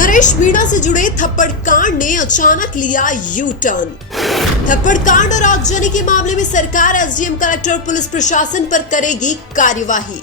नरेश मीणा से जुड़े थप्पड़ कांड ने अचानक लिया यू टर्न। थप्पड़ कांड और आगजनी के मामले में सरकार एसडीएम, कलेक्टर और पुलिस प्रशासन पर करेगी कार्यवाही।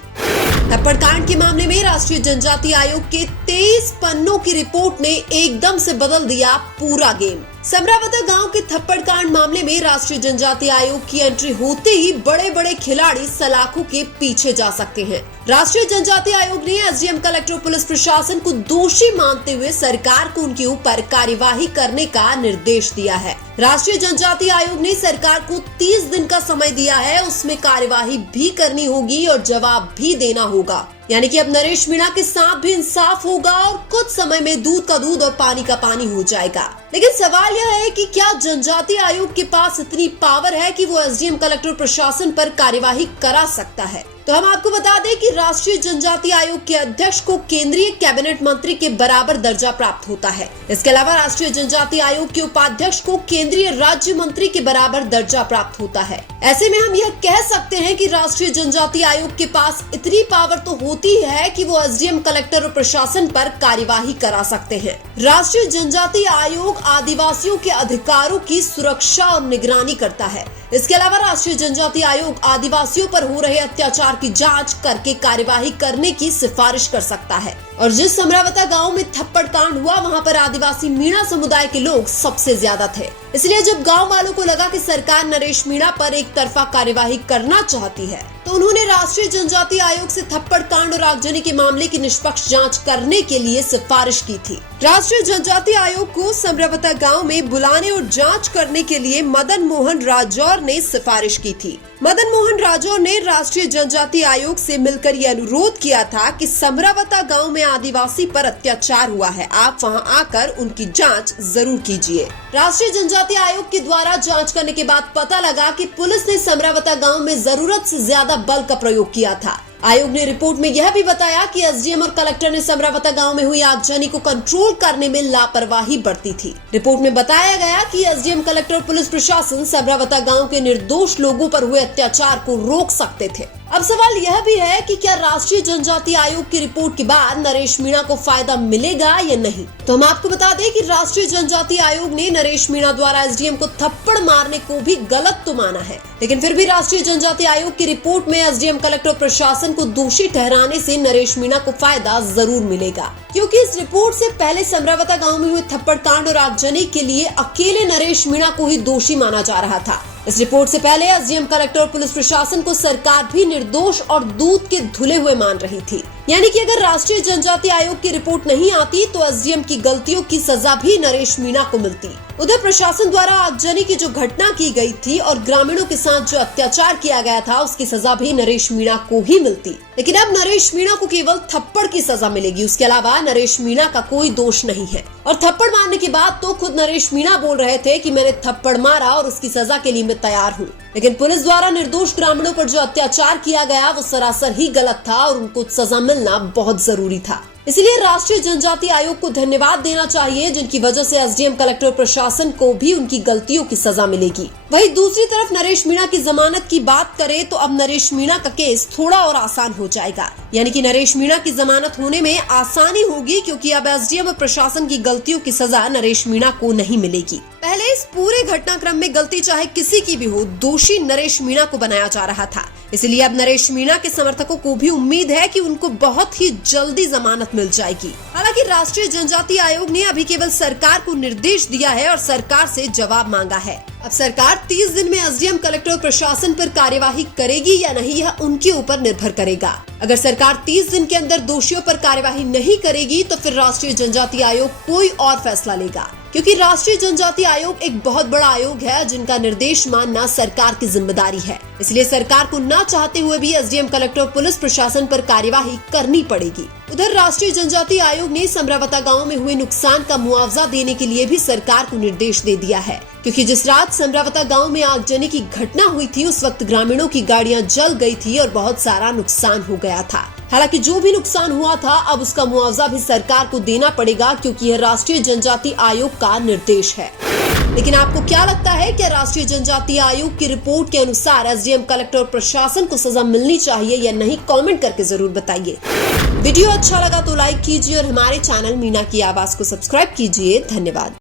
थप्पड़ कांड के मामले में राष्ट्रीय जनजाति आयोग के 23 पन्नों की रिपोर्ट ने एकदम से बदल दिया पूरा गेम। समरावता गांव के थप्पड़ कांड मामले में राष्ट्रीय जनजाति आयोग की एंट्री होते ही बड़े बड़े खिलाड़ी सलाखों के पीछे जा सकते हैं। राष्ट्रीय जनजाति आयोग ने एसडीएम, कलेक्टर, पुलिस प्रशासन को दोषी मानते हुए सरकार को उनके ऊपर कार्यवाही करने का निर्देश दिया है। राष्ट्रीय जनजाति आयोग ने सरकार को 30 दिन का समय दिया है, उसमें कार्यवाही भी करनी होगी और जवाब भी देना होगा। यानी कि अब नरेश मीणा के साथ भी इंसाफ होगा और कुछ समय में दूध का दूध और पानी का पानी हो जाएगा। लेकिन सवाल यह है कि क्या जनजाति आयोग के पास इतनी पावर है कि वो एसडीएम, कलेक्टर, प्रशासन पर कार्यवाही करा सकता है? तो हम आपको बता दें कि राष्ट्रीय जनजाति आयोग के अध्यक्ष को केंद्रीय कैबिनेट मंत्री के बराबर दर्जा प्राप्त होता है। इसके अलावा राष्ट्रीय जनजाति आयोग के उपाध्यक्ष को केंद्रीय राज्य मंत्री के बराबर दर्जा प्राप्त होता है। ऐसे में हम यह कह सकते हैं कि राष्ट्रीय जनजाति आयोग के पास इतनी पावर तो होती है कि वो एसडीएम, कलेक्टर और प्रशासन पर कार्यवाही करा सकते हैं। राष्ट्रीय जनजाति आयोग आदिवासियों के अधिकारों की सुरक्षा और निगरानी करता है। इसके अलावा राष्ट्रीय जनजाति आयोग आदिवासियों पर हो रहे अत्याचार की जांच करके कार्यवाही करने की सिफारिश कर सकता है। और जिस समरावता गांव में थप्पड़ कांड हुआ, वहां पर आदिवासी मीणा समुदाय के लोग सबसे ज्यादा थे। इसलिए जब गांव वालों को लगा कि सरकार नरेश मीणा पर एक तरफा कार्यवाही करना चाहती है, तो उन्होंने राष्ट्रीय जनजाति आयोग से थप्पड़ कांड और आगजनी के मामले की निष्पक्ष जांच करने के लिए सिफारिश की थी। राष्ट्रीय जनजाति आयोग को समरावता गांव में बुलाने और जांच करने के लिए मदन मोहन राजौर ने सिफारिश की थी। मदन मोहन राजौर ने राष्ट्रीय जनजाति आयोग से मिलकर ये अनुरोध किया था कि समरावता गांव में आदिवासी पर अत्याचार हुआ है, आप वहां आकर उनकी जांच जरूर कीजिए। राष्ट्रीय जनजाति आयोग के द्वारा जांच करने के बाद पता लगा कि पुलिस ने समरावता गांव में जरूरत से ज्यादा बल का प्रयोग किया था। आयोग ने रिपोर्ट में यह भी बताया कि एसडीएम और कलेक्टर ने समरावता गांव में हुई आगजनी को कंट्रोल करने में लापरवाही बरती थी। रिपोर्ट में बताया गया कि एसडीएम, कलेक्टर और पुलिस प्रशासन समरावता गांव के निर्दोष लोगों पर हुए अत्याचार को रोक सकते थे। अब सवाल यह भी है कि क्या राष्ट्रीय जनजाति आयोग की रिपोर्ट के बाद नरेश मीणा को फायदा मिलेगा या नहीं? तो हम आपको बता दें कि राष्ट्रीय जनजाति आयोग ने नरेश मीणा द्वारा एसडीएम को थप्पड़ मारने को भी गलत तो माना है, लेकिन फिर भी राष्ट्रीय जनजाति आयोग की रिपोर्ट में एसडीएम, कलेक्टर, प्रशासन को दोषी ठहराने से नरेश मीणा को फायदा जरूर मिलेगा, क्योंकि इस रिपोर्ट से पहले समरावता गांव में हुए थप्पड़ कांड और आगजनी के लिए अकेले नरेश मीणा को ही दोषी माना जा रहा था। इस रिपोर्ट से पहले एसडीएम, कलेक्टर और पुलिस प्रशासन को सरकार भी निर्दोष और दूध के धुले हुए मान रही थी। यानी कि अगर राष्ट्रीय जनजाति आयोग की रिपोर्ट नहीं आती तो एसडीएम की गलतियों की सजा भी नरेश मीणा को मिलती। उधर प्रशासन द्वारा आगजनी की जो घटना की गई थी और ग्रामीणों के साथ जो अत्याचार किया गया था, उसकी सजा भी नरेश मीणा को ही मिलती। लेकिन अब नरेश मीणा को केवल थप्पड़ की सजा मिलेगी, उसके अलावा नरेश मीणा का कोई दोष नहीं है। और थप्पड़ मारने के बाद तो खुद नरेश मीणा बोल रहे थे कि मैंने थप्पड़ मारा और उसकी सजा के लिए मैं तैयार हूँ। लेकिन पुलिस द्वारा निर्दोष ग्रामीणों पर जो अत्याचार किया गया वो सरासर ही गलत था और उनको सजा मिलना बहुत जरूरी था। इसलिए राष्ट्रीय जनजाति आयोग को धन्यवाद देना चाहिए, जिनकी वजह से एसडीएम, कलेक्टर, प्रशासन को भी उनकी गलतियों की सजा मिलेगी। वहीं दूसरी तरफ नरेश मीणा की जमानत की बात करें तो अब नरेश मीणा का केस थोड़ा और आसान हो जाएगा। यानी कि नरेश मीणा की जमानत होने में आसानी होगी, क्योंकि अब एसडीएम और प्रशासन की गलतियों की सजा नरेश मीणा को नहीं मिलेगी। पहले इस पूरे घटनाक्रम में गलती चाहे किसी की भी हो, दोषी नरेश मीणा को बनाया जा रहा था। इसलिए अब नरेश मीणा के समर्थकों को भी उम्मीद है कि उनको बहुत ही जल्दी जमानत मिल जाएगी। हालांकि राष्ट्रीय जनजाति आयोग ने अभी केवल सरकार को निर्देश दिया है और सरकार से जवाब मांगा है। अब सरकार 30 दिन में एसडीएम, कलेक्टर और प्रशासन पर कार्यवाही करेगी या नहीं, यह उनके ऊपर निर्भर करेगा। अगर सरकार 30 दिन के अंदर दोषियों पर कार्यवाही नहीं करेगी तो फिर राष्ट्रीय जनजाति आयोग कोई और फैसला लेगा, क्योंकि राष्ट्रीय जनजाति आयोग एक बहुत बड़ा आयोग है जिनका निर्देश मानना सरकार की जिम्मेदारी है। इसलिए सरकार को ना चाहते हुए भी एसडीएम, कलेक्टर और पुलिस प्रशासन पर कार्यवाही करनी पड़ेगी। उधर राष्ट्रीय जनजाति आयोग ने समरावता गांव में हुए नुकसान का मुआवजा देने के लिए भी सरकार को निर्देश दे दिया है, क्योंकि जिस रात समरावता गांव में आगजनी की घटना हुई थी उस वक्त ग्रामीणों की गाड़ियां जल गई थी और बहुत सारा नुकसान हो गया था। हालांकि जो भी नुकसान हुआ था अब उसका मुआवजा भी सरकार को देना पड़ेगा, क्योंकि यह राष्ट्रीय जनजाति आयोग का निर्देश है। लेकिन आपको क्या लगता है, क्या राष्ट्रीय जनजातीय आयोग की रिपोर्ट के अनुसार एसडीएम, कलेक्टर और प्रशासन को सजा मिलनी चाहिए या नहीं? कमेंट करके जरूर बताइए। वीडियो अच्छा लगा तो लाइक कीजिए और हमारे चैनल मीना की आवाज को सब्सक्राइब कीजिए। धन्यवाद।